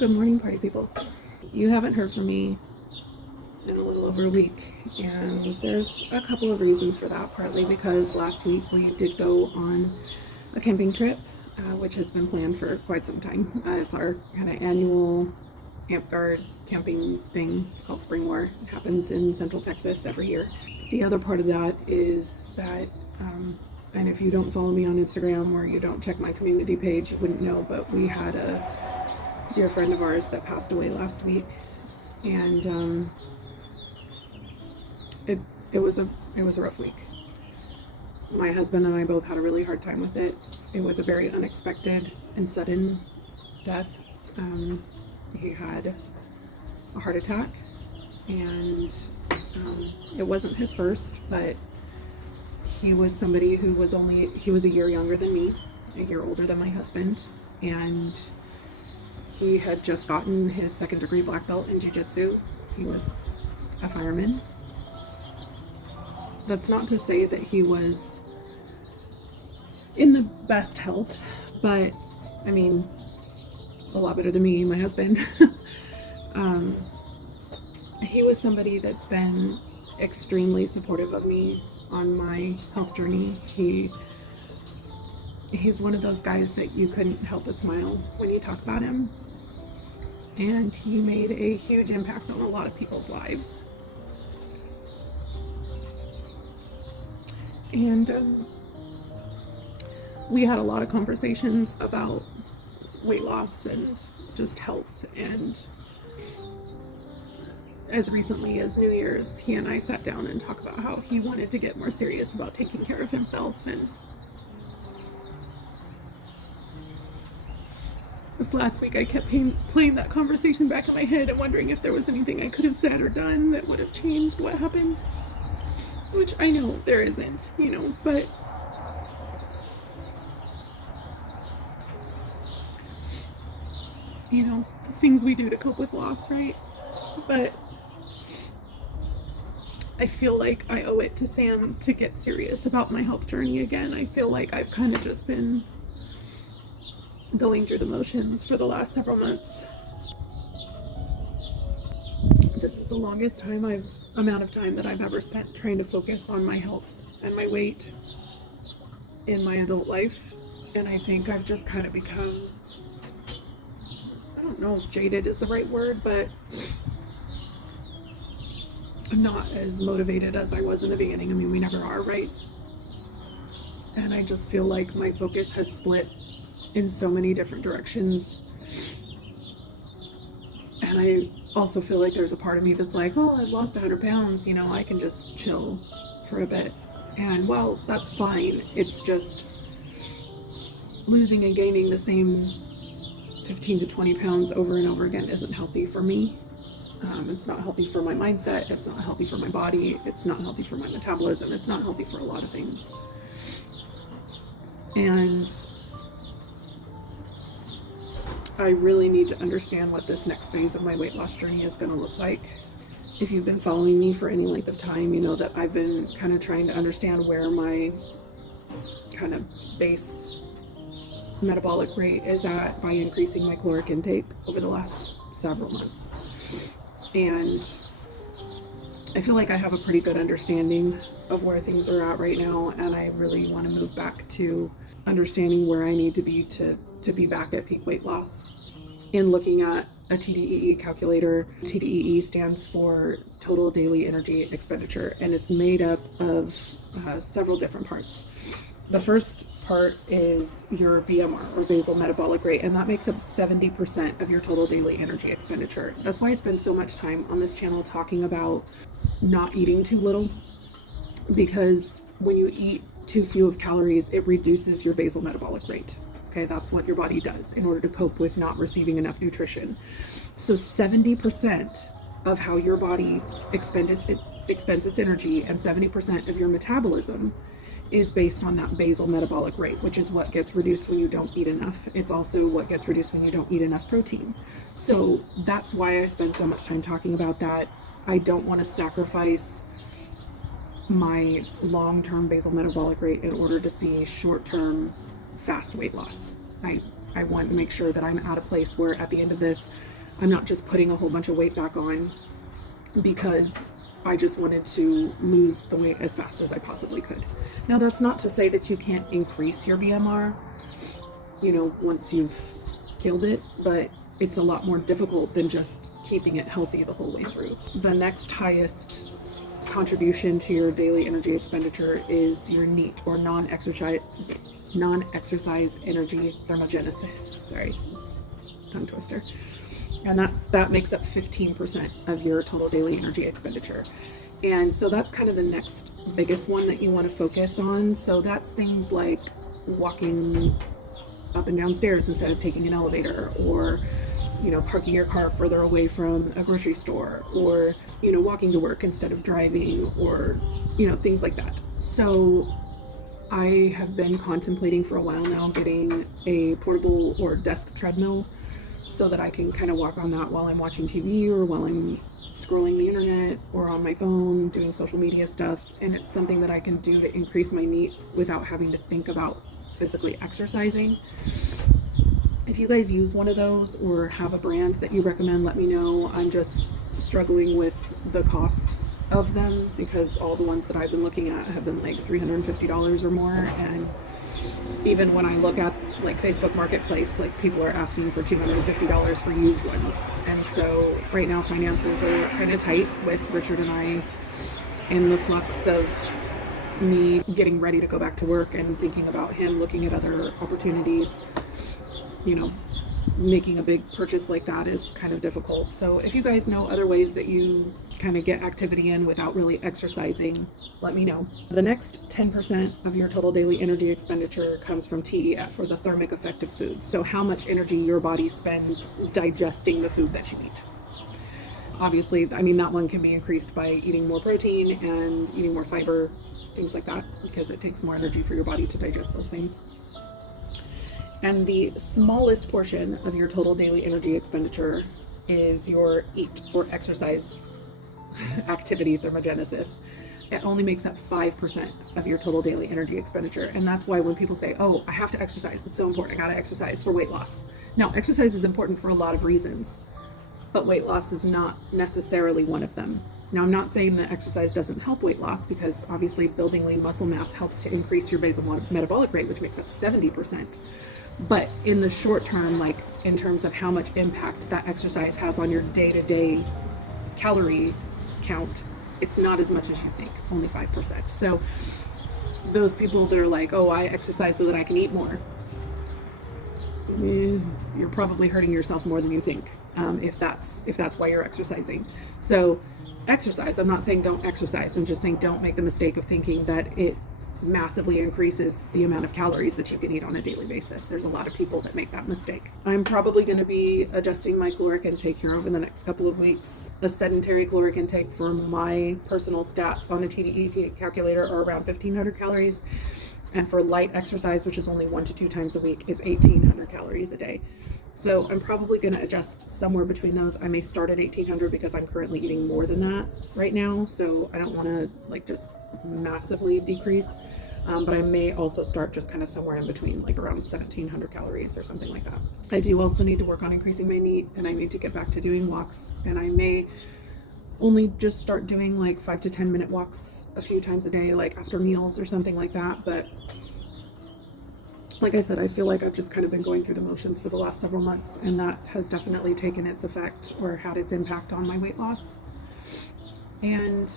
Good morning, party people. You haven't heard from me in a little over a week, and there's a couple of reasons for that. Partly because last week we did go on a camping trip, which has been planned for quite some time. It's our kind of annual Amp camping thing. It's called Spring War. It happens in Central Texas every year. The other part of that is that, and if you don't follow me on Instagram or you don't check my community page, you wouldn't know, but we had a dear friend of ours that passed away last week, and it was a rough week. My husband and I both had a really hard time with it. It was a very unexpected and sudden death. He had a heart attack, and it wasn't his first, but he was somebody who was he was a year younger than me, a year older than my husband, and he had just gotten his 2nd-degree black belt in jiu-jitsu. He was a fireman. That's not to say that he was in the best health, but I mean, a lot better than me and my husband. He was somebody that's been extremely supportive of me on my health journey. He's one of those guys that you couldn't help but smile when you talk about him. And he made a huge impact on a lot of people's lives. And we had a lot of conversations about weight loss and just health. And as recently as New Year's, he and I sat down and talked about how he wanted to get more serious about taking care of himself. And this last week, I kept playing that conversation back in my head and wondering if there was anything I could have said or done that would have changed what happened. Which I know there isn't, but the things we do to cope with loss, right? But I feel like I owe it to Sam to get serious about my health journey again. I feel like I've kind of just been going through the motions for the last several months. This is the longest amount of time that I've ever spent trying to focus on my health and my weight in my adult life. And I think I've just kind of become, I don't know if jaded is the right word, but I'm not as motivated as I was in the beginning. I mean, we never are, right? And I just feel like my focus has split in so many different directions. And I also feel like there's a part of me that's like, oh, I've lost 100 pounds, I can just chill for a bit. And well, that's fine. It's just losing and gaining the same 15 to 20 pounds over and over again isn't healthy for me. It's not healthy for my mindset. It's not healthy for my body. It's not healthy for my metabolism. It's not healthy for a lot of things. And I really need to understand what this next phase of my weight loss journey is going to look like. If you've been following me for any length of time, you know that I've been kind of trying to understand where my kind of base metabolic rate is at by increasing my caloric intake over the last several months. And I feel like I have a pretty good understanding of where things are at right now, and I really want to move back to understanding where I need to be to be back at peak weight loss. In looking at a TDEE calculator, TDEE stands for total daily energy expenditure, and it's made up of several different parts. The first part is your BMR, or basal metabolic rate, and that makes up 70% of your total daily energy expenditure. That's why I spend so much time on this channel talking about not eating too little, because when you eat too few of calories, it reduces your basal metabolic rate. Okay, that's what your body does in order to cope with not receiving enough nutrition. So 70% of how your body expends its energy, and 70% of your metabolism is based on that basal metabolic rate, which is what gets reduced when you don't eat enough. It's also what gets reduced when you don't eat enough protein. So that's why I spend so much time talking about that. I don't want to sacrifice my long-term basal metabolic rate in order to see short-term fast weight loss. I I want to make sure that I'm at a place where at the end of this, I'm not just putting a whole bunch of weight back on because I just wanted to lose the weight as fast as I possibly could. Now, that's not to say that you can't increase your BMR, once you've killed it, but it's a lot more difficult than just keeping it healthy the whole way through. The next highest contribution to your daily energy expenditure is your NEAT, or non-exercise energy thermogenesis. Sorry, it's a tongue twister. And that makes up 15% of your total daily energy expenditure. And so that's kind of the next biggest one that you want to focus on. So that's things like walking up and down stairs instead of taking an elevator, or parking your car further away from a grocery store, or walking to work instead of driving, or things like that. So I have been contemplating for a while now getting a portable or desk treadmill so that I can kind of walk on that while I'm watching TV, or while I'm scrolling the internet, or on my phone doing social media stuff. And it's something that I can do to increase my NEAT without having to think about physically exercising. If you guys use one of those or have a brand that you recommend, let me know. I'm just struggling with the cost of them because all the ones that I've been looking at have been like $350 or more. And even when I look at like Facebook Marketplace, like people are asking for $250 for used ones. And so right now finances are kind of tight with Richard and I in the flux of me getting ready to go back to work and thinking about him looking at other opportunities. Making a big purchase like that is kind of difficult. So if you guys know other ways that you kind of get activity in without really exercising, let me know. The next 10% of your total daily energy expenditure comes from TEF, or the thermic effect of food. So how much energy your body spends digesting the food that you eat. Obviously, that one can be increased by eating more protein and eating more fiber, things like that, because it takes more energy for your body to digest those things. And the smallest portion of your total daily energy expenditure is your eat or exercise activity thermogenesis. It only makes up 5% of your total daily energy expenditure. And that's why when people say, oh, I have to exercise, it's so important, I gotta exercise for weight loss. Now, exercise is important for a lot of reasons, but weight loss is not necessarily one of them. Now, I'm not saying that exercise doesn't help weight loss, because obviously building lean muscle mass helps to increase your basal metabolic rate, which makes up 70%. But in the short term, like in terms of how much impact that exercise has on your day-to-day calorie count, it's not as much as you think. It's only 5%. So those people that are like, oh, I exercise so that I can eat more, you're probably hurting yourself more than you think, if that's why you're exercising. So exercise, I'm not saying don't exercise. I'm just saying don't make the mistake of thinking that it massively increases the amount of calories that you can eat on a daily basis. There's a lot of people that make that mistake. I'm probably going to be adjusting my caloric intake here over the next couple of weeks. A sedentary caloric intake for my personal stats on a TDE calculator are around 1,500 calories. And for light exercise, which is only 1 to 2 times a week, is 1,800 calories a day. So I'm probably going to adjust somewhere between those. I may start at 1,800 because I'm currently eating more than that right now. So I don't want to just massively decrease. But I may also start just kind of somewhere in between, like around 1,700 calories or something like that. I do also need to work on increasing my NEAT, and I need to get back to doing walks. And I may only just start doing like 5 to 10 minute walks a few times a day, like after meals or something like that. But like I said, I feel like I've just kind of been going through the motions for the last several months, and that has definitely taken its effect or had its impact on my weight loss. And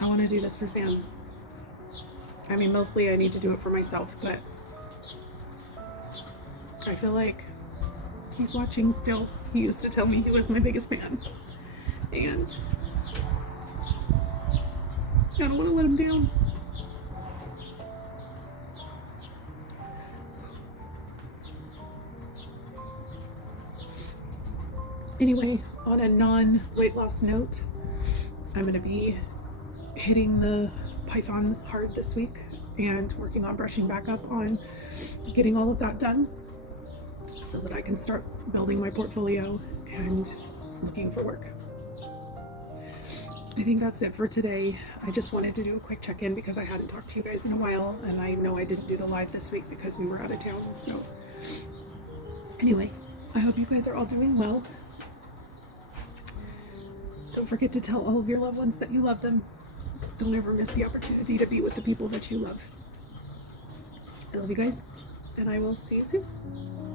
I want to do this for Sam. Mostly I need to do it for myself, but I feel like he's watching still. He used to tell me he was my biggest fan, and I don't want to let him down. Anyway, on a non-weight loss note, I'm going to be hitting the Python hard this week and working on brushing back up on getting all of that done so that I can start building my portfolio and looking for work. I think that's it for today. I just wanted to do a quick check-in because I hadn't talked to you guys in a while, and I know I didn't do the live this week because we were out of town. So anyway, I hope you guys are all doing well. Don't forget to tell all of your loved ones that you love them. Don't ever miss the opportunity to be with the people that you love. I love you guys, and I will see you soon.